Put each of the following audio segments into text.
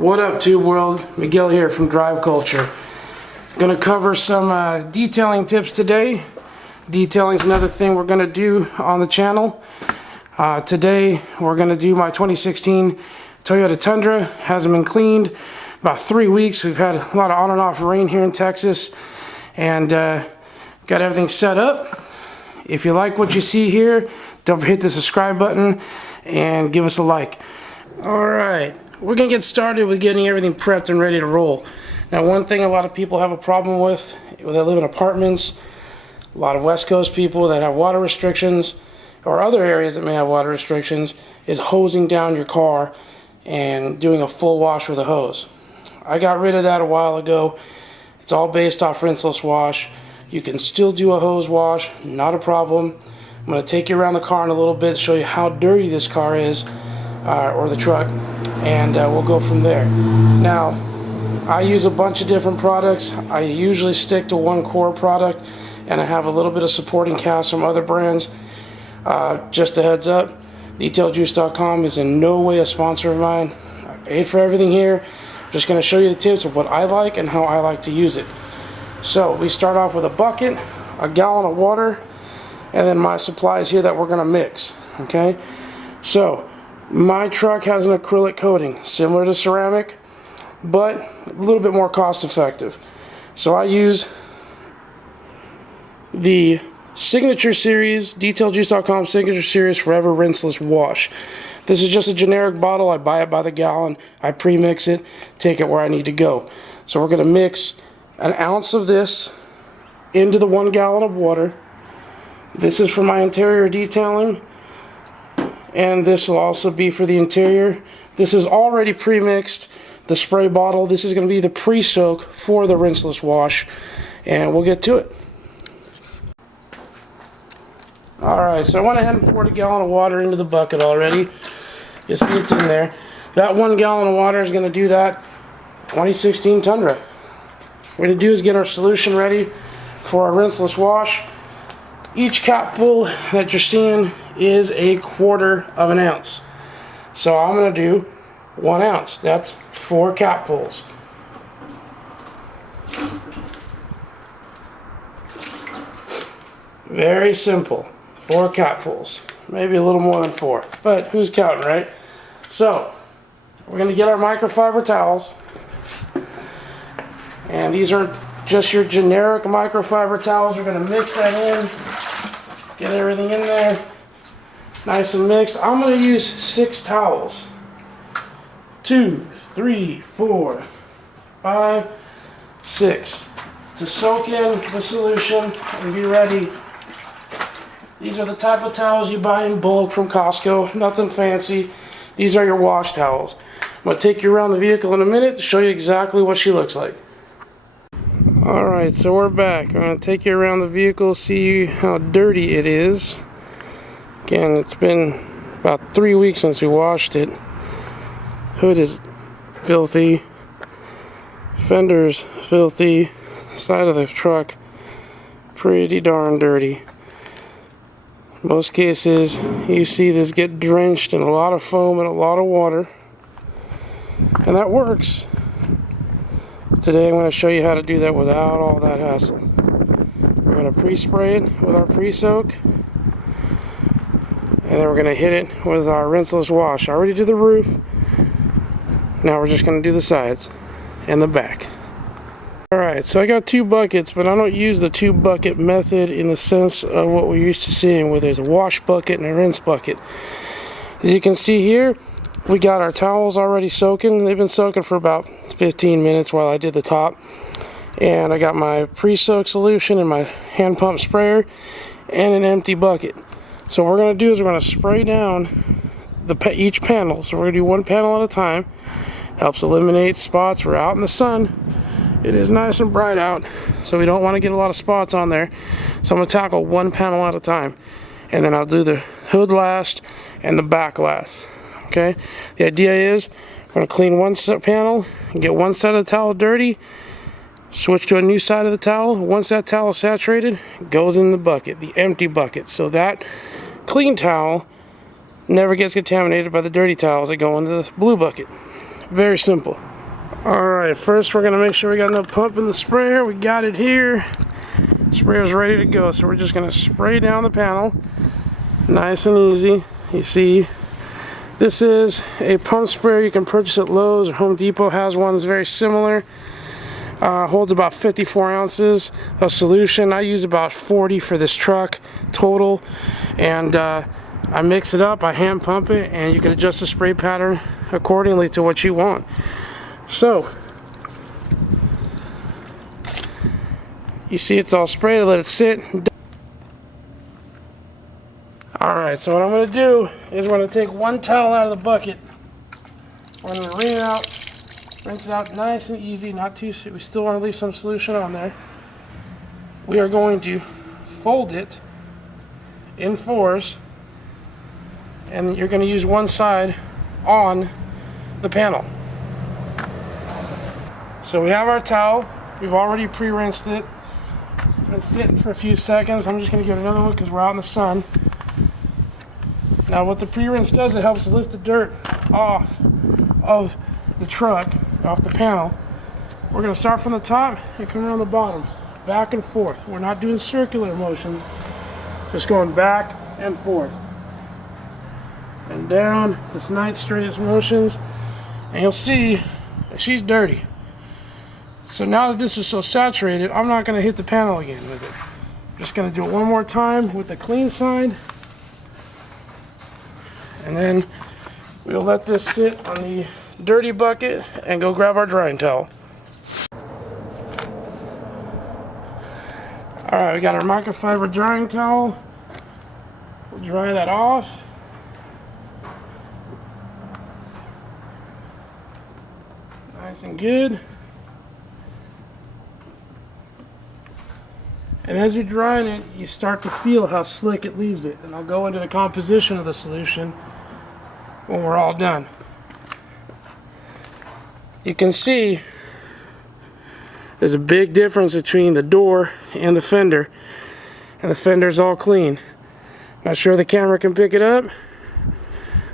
What up, Tube World? Miguel here from Drive Culture. Gonna cover some detailing tips today. Detailing is another thing we're gonna do on the channel. Today we're gonna do my 2016 Toyota Tundra. Hasn't been cleaned about 3 weeks. We've had a lot of on and off rain here in Texas, and got everything set up. If you like what you see here, don't forget the subscribe button and give us a like. Alright, we're going to get started with getting everything prepped and ready to roll. Now, one thing a lot of people have a problem with, they live in apartments, a lot of West Coast people that have water restrictions, or other areas that may have water restrictions, is hosing down your car and doing a full wash with a hose. I got rid of that a while ago. It's all based off rinseless wash. You can still do a hose wash, not a problem. I'm going to take you around the car in a little bit, show you how dirty this car is, or the truck, and we'll go from there. Now, I use a bunch of different products. I usually stick to one core product, and I have a little bit of supporting cast from other brands. Just a heads up, DetailJuice.com is in no way a sponsor of mine. I paid for everything here. I'm just going to show you the tips of what I like and how I like to use it. So we start off with a bucket, a gallon of water, and then my supplies here that we're going to mix. Okay, so my truck has an acrylic coating similar to ceramic, but a little bit more cost effective. So I use the Signature Series, DetailJuice.com Signature Series Forever Rinseless Wash. This is just a generic bottle. I buy it by the gallon. I pre-mix it, take it where I need to go. So we're going to mix an ounce of this into the 1 gallon of water. This is for my interior detailing, and this will also be for the interior. This is already pre-mixed, the spray bottle. This is going to be the pre-soak for the rinseless wash, and we'll get to it. Alright, so I went ahead and poured a gallon of water into the bucket already. You see it's in there. That 1 gallon of water is going to do that 2016 Tundra. What we're going to do is get our solution ready for our rinseless wash. Each capful that you're seeing is 1/4 of an ounce. So I'm going to do 1 ounce. That's 4 capfuls. Very simple. 4 capfuls. Maybe a little more than 4. But who's counting, right? So we're going to get our microfiber towels. And these are just your generic microfiber towels. We're going to mix that in. Get everything in there. Nice and mixed. I'm going to use 6 towels. 2, 3, 4, 5, 6. To soak in the solution and be ready. These are the type of towels you buy in bulk from Costco. Nothing fancy. These are your wash towels. I'm going to take you around the vehicle in a minute to show you exactly what she looks like. Alright, so we're back. I'm going to take you around the vehicle, see how dirty it is. Again, it's been about 3 weeks since we washed it. Hood is filthy. Fender's filthy. Side of the truck pretty darn dirty. Most cases you see this get drenched in a lot of foam and a lot of water, and that works. Today I'm going to show you how to do that without all that hassle. We're going to pre-spray it with our pre-soak, and then we're going to hit it with our rinseless wash. I already did the roof. Now we're just going to do the sides and the back. Alright, so I got 2 buckets, but I don't use the 2 bucket method in the sense of what we're used to seeing, where there's a wash bucket and a rinse bucket. As you can see here, we got our towels already soaking. They've been soaking for about 15 minutes while I did the top. And I got my pre-soak solution and my hand pump sprayer and an empty bucket. So what we're going to do is we're going to spray down each panel. So we're going to do 1 panel at a time. Helps eliminate spots. We're out in the sun. It is nice and bright out, so we don't want to get a lot of spots on there. So I'm going to tackle 1 panel at a time. And then I'll do the hood last and the back last. Okay? The idea is we're going to clean 1 panel and get 1 side of the towel dirty. Switch to a new side of the towel. Once that towel is saturated, it goes in the bucket, the empty bucket. So that clean towel never gets contaminated by the dirty towels that go into the blue bucket. Very simple. Alright, first we're going to make sure we got enough pump in the sprayer. We got it here. Sprayer's ready to go, so we're just going to spray down the panel. Nice and easy. You see, this is a pump sprayer you can purchase at Lowe's, or Home Depot has one that's very similar. Holds about 54 ounces of solution. I use about 40 for this truck total, and I mix it up, I hand pump it, and you can adjust the spray pattern accordingly to what you want. So you see it's all sprayed. I let it sit. Alright, so what I'm going to do is we're going to take one towel out of the bucket. We're going to rinse it out nice and easy, not too, we still want to leave some solution on there. We are going to fold it in fours, and you're going to use one side on the panel. So we have our towel. We've already pre-rinsed it. It's been sitting for a few seconds. I'm just going to give it another one because we're out in the sun. Now what the pre-rinse does, it helps lift the dirt off of the truck, off the panel. We're going to start from the top and come around the bottom, back and forth. We're not doing circular motions, just going back and forth and down. This nice straight motions, and you'll see that she's dirty. So now that this is so saturated, I'm not going to hit the panel again with it. I'm just going to do it one more time with the clean side, and then we'll let this sit on the dirty bucket and go grab our drying towel. Alright, we got our microfiber drying towel. We'll dry that off. Nice and good. And as you're drying it, you start to feel how slick it leaves it. And I'll go into the composition of the solution when we're all done. You can see there's a big difference between the door and the fender. And the fender's all clean. Not sure the camera can pick it up.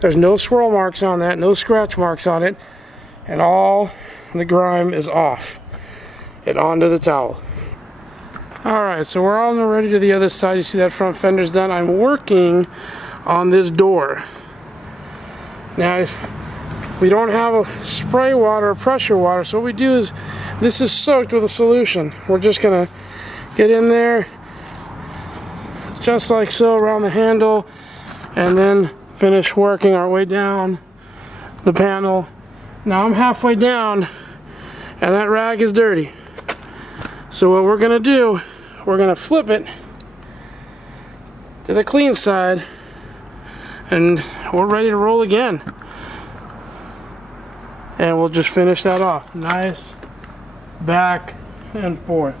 There's no swirl marks on that, no scratch marks on it. And all the grime is off and onto the towel. Alright, so we're all ready to the other side. You see that front fender's done. I'm working on this door. Now, we don't have a spray water or pressure water, so what we do is, this is soaked with a solution. We're just going to get in there, just like so, around the handle, and then finish working our way down the panel. Now I'm halfway down, and that rag is dirty. So what we're going to do, we're going to flip it to the clean side, and we're ready to roll again. And we'll just finish that off. Nice back and forth.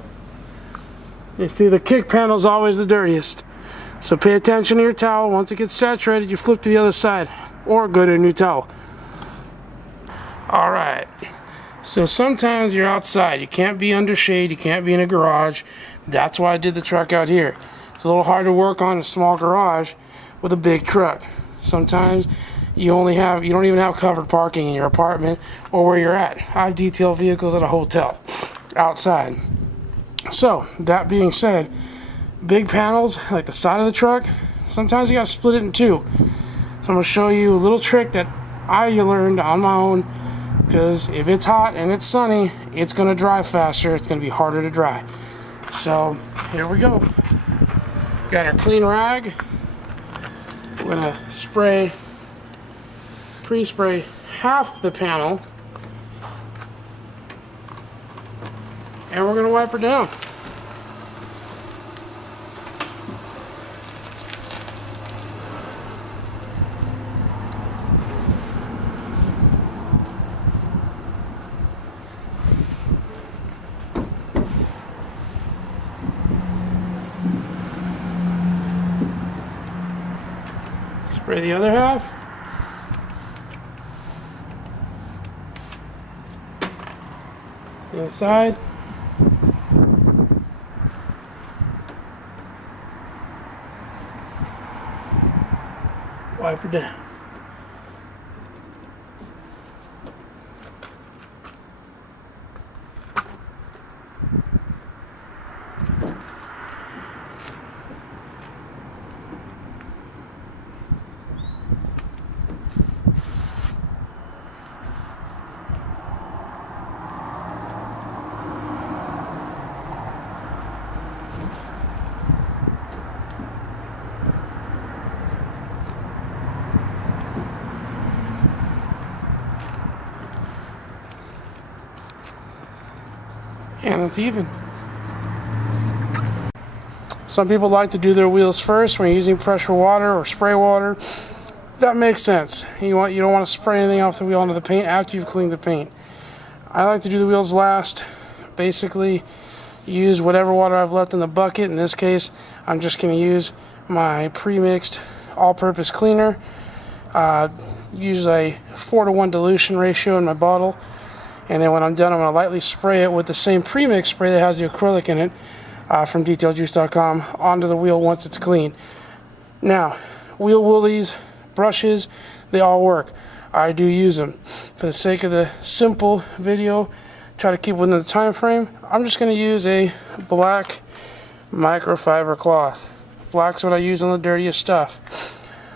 You see, the kick panel is always the dirtiest. So pay attention to your towel. Once it gets saturated, you flip to the other side or go to a new towel. Alright. So sometimes you're outside. You can't be under shade. You can't be in a garage. That's why I did the truck out here. It's a little hard to work on a small garage with a big truck. Sometimes you don't even have covered parking in your apartment or where you're at. I have detailed vehicles at a hotel outside. So that being said, big panels like the side of the truck, sometimes you got to split it in two. So I'm going to show you a little trick that I learned on my own, because if it's hot and it's sunny, it's going to dry faster. It's going to be harder to dry. So here we go. Got our clean rag. We're going to pre-spray half the panel, and we're going to wipe her down. Spray the other half. Inside. Wipe her down. and it's even. Some people like to do their wheels first when you're using pressure water or spray water. That makes sense. You don't want to spray anything off the wheel onto the paint after you've cleaned the paint. I like to do the wheels last. Basically, use whatever water I've left in the bucket. In this case, I'm just going to use my pre-mixed all-purpose cleaner. Use a 4-to-1 dilution ratio in my bottle. And then when I'm done, I'm going to lightly spray it with the same premix spray that has the acrylic in it from detailjuice.com onto the wheel once it's clean. Now, wheel woolies, brushes, they all work. I do use them. For the sake of the simple video, try to keep within the time frame, I'm just going to use a black microfiber cloth. Black's what I use on the dirtiest stuff.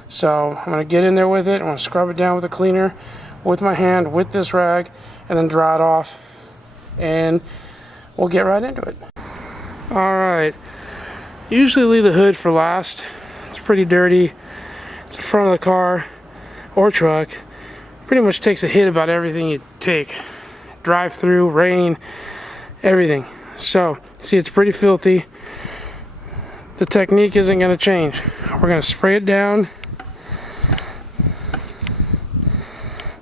So I'm going to get in there with it. I'm going to scrub it down with a cleaner with my hand, with this rag, and then dry it off. And we'll get right into it. Alright, usually leave the hood for last. It's pretty dirty. It's the front of the car or truck. Pretty much takes a hit about everything you take. Drive through, rain, everything. So, see, it's pretty filthy. The technique isn't going to change. We're going to spray it down.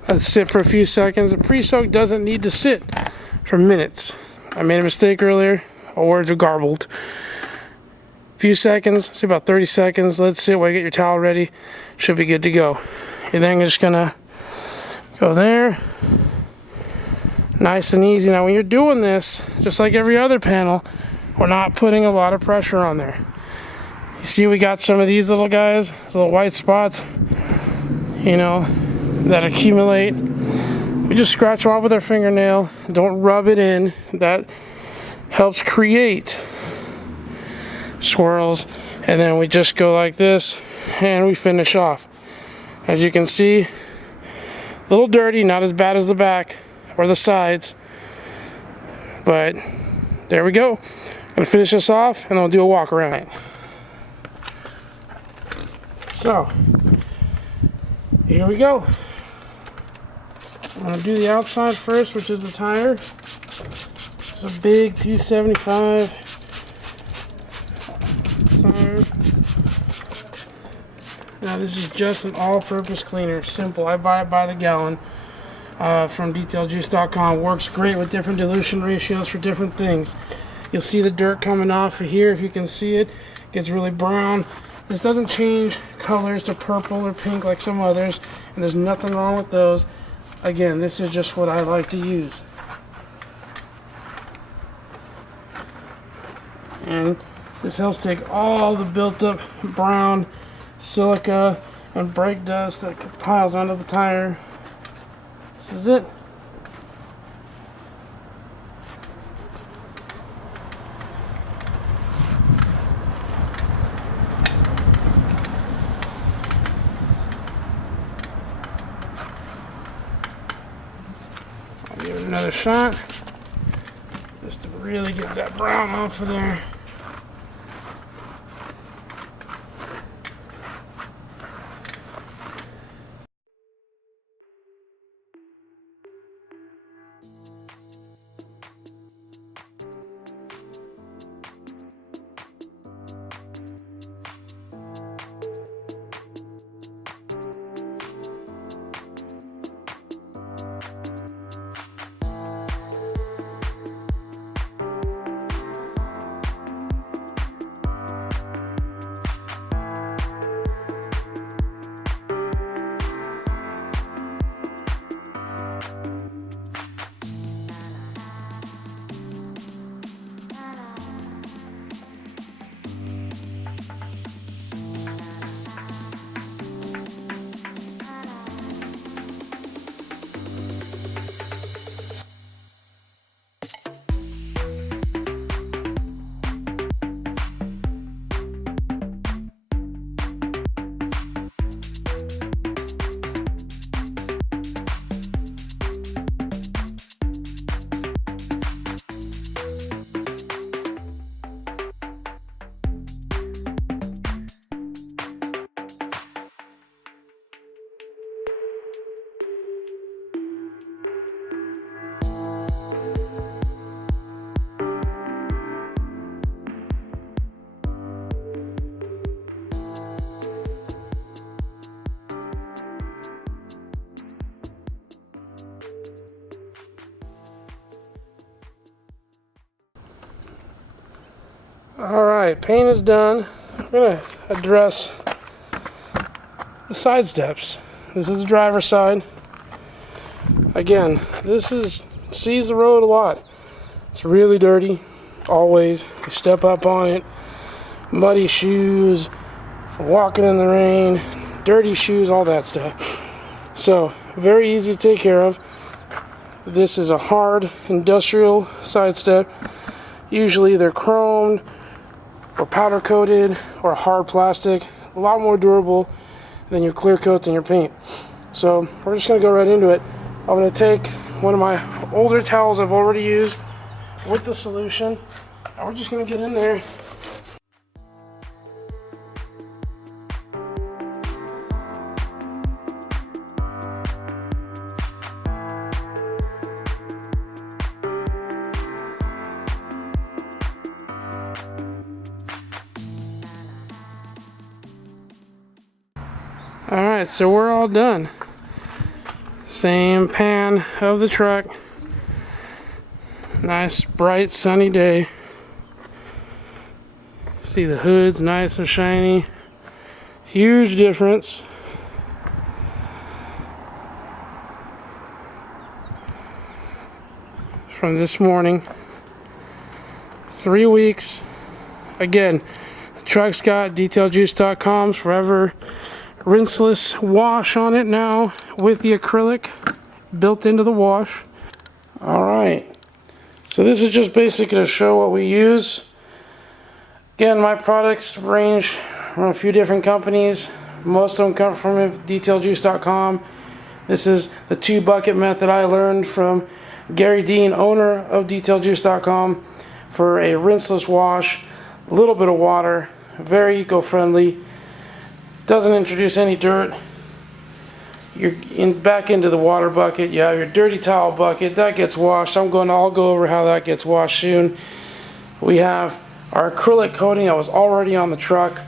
Let it sit for a few seconds. The pre-soak doesn't need to sit for minutes. I made a mistake earlier. My words are garbled. Few seconds, say about 30 seconds. Let it sit while you get your towel ready. Should be good to go. You're then just gonna go there. Nice and easy. Now when you're doing this, just like every other panel, we're not putting a lot of pressure on there. You see we got some of these little guys, little white spots, you know, that accumulate. We just scratch them off with our fingernail. Don't rub it in. That helps create swirls, and then we just go like this and we finish off. As you can see, a little dirty, not as bad as the back or the sides, but there we go. I'm gonna finish this off and I'll do a walk around. So here we go. I'm gonna do the outside first, which is the tire. It's a big 275 tire. Now this is just an all-purpose cleaner, simple. I buy it by the gallon from detailjuice.com. Works great with different dilution ratios for different things. You'll see the dirt coming off of here if you can see it. It gets really brown. This doesn't change colors to purple or pink like some others, and there's nothing wrong with those. Again, this is just what I like to use. And this helps take all the built up brown silica and brake dust that piles onto the tire. This is it. I'll give it another shot just to really get that brown off of there. Alright, paint is done. I'm going to address the side steps. This is the driver's side. Again, this sees the road a lot. It's really dirty, always. You step up on it, muddy shoes, walking in the rain, dirty shoes, all that stuff. So, very easy to take care of. This is a hard industrial side step. Usually they're chromed or powder coated or hard plastic. A lot more durable than your clear coats and your paint. So we're just going to go right into it. I'm going to take one of my older towels I've already used with the solution, and we're just going to get in there. Alright, so we're all done. Same pan of the truck. Nice bright sunny day. See the hood's nice and shiny. Huge difference. From this morning. 3 weeks. Again, the truck's got detailjuice.com's forever rinseless wash on it now with the acrylic built into the wash. Alright, so this is just basically to show what we use. Again, my products range from a few different companies. Most of them come from detailjuice.com. This is the 2-bucket method I learned from Garry Dean, owner of detailjuice.com, for a rinseless wash. A little bit of water, very eco-friendly. Doesn't introduce any dirt. You're back into the water bucket. You have your dirty towel bucket that gets washed. I'll go over how that gets washed soon. We have our acrylic coating that was already on the truck,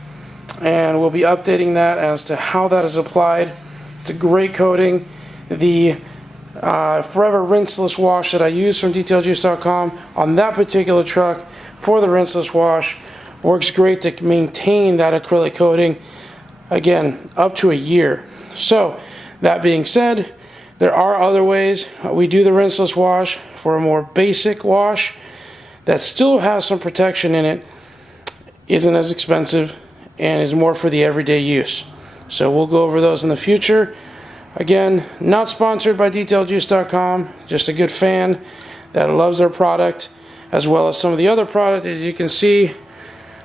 and we'll be updating that as to how that is applied. It's a great coating. The forever rinseless wash that I use from detailjuice.com on that particular truck for the rinseless wash works great to maintain that acrylic coating. Again, up to a year. So, that being said, there are other ways. We do the rinseless wash for a more basic wash that still has some protection in it, isn't as expensive, and is more for the everyday use. So we'll go over those in the future. Again, not sponsored by detailjuice.com, just a good fan that loves their product, as well as some of the other products. As you can see,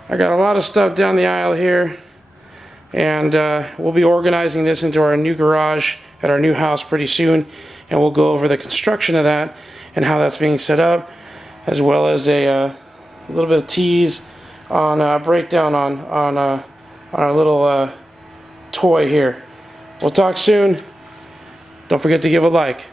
I got a lot of stuff down the aisle here. And we'll be organizing this into our new garage at our new house pretty soon, and we'll go over the construction of that and how that's being set up, as well as a little bit of tease on a breakdown on our little toy here. We'll talk soon. Don't forget to give a like.